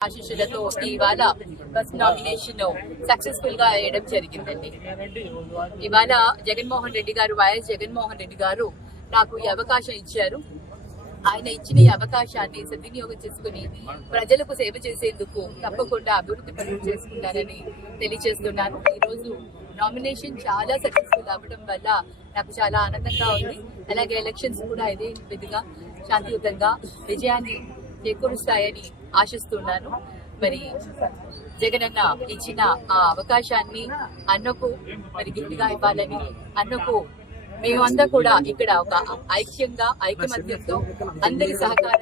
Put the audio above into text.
ఆశీస్సులతో ఇవాళ bus nomination సక్సెస్ఫుల్గా వేయడం జరిగిందండి. ఇవాళ జగన్మోహన్ రెడ్డి గారు వైఎస్ జగన్మోహన్ రెడ్డి గారు నాకు ఈ అవకాశం ఇచ్చారు. ఆయన ఇచ్చిన ఈ అవకాశాన్ని సద్వినియోగం చేసుకుని ప్రజలకు సేవ చేసేందుకు తప్పకుండా అభివృద్ధి పనులు చేసుకుంటారని తెలియజేస్తున్నాను. ఈ రోజు నామినేషన్ చాలా సక్సెస్ఫుల్ అవ్వడం వల్ల నాకు చాలా ఆనందంగా ఉంది. అలాగే ఎలక్షన్స్ కూడా ఇదే విధంగా శాంతియుతంగా విజయాన్ని చేకూరుస్తాయని ఆశిస్తున్నాను. మరి జగనన్న ఇచ్చిన ఆ అవకాశాన్ని అన్నకు మరి గట్టిగా ఇవ్వాలని అన్నకు మేమంతా కూడా ఇక్కడ ఒక ఐక్యంగా ఐకమత్యంతో అందరి సహకారం